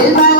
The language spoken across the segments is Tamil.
Amen.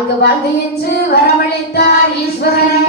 வாழ்க வாழ்க என்று வரவழைத்தார் ஈஸ்வரன்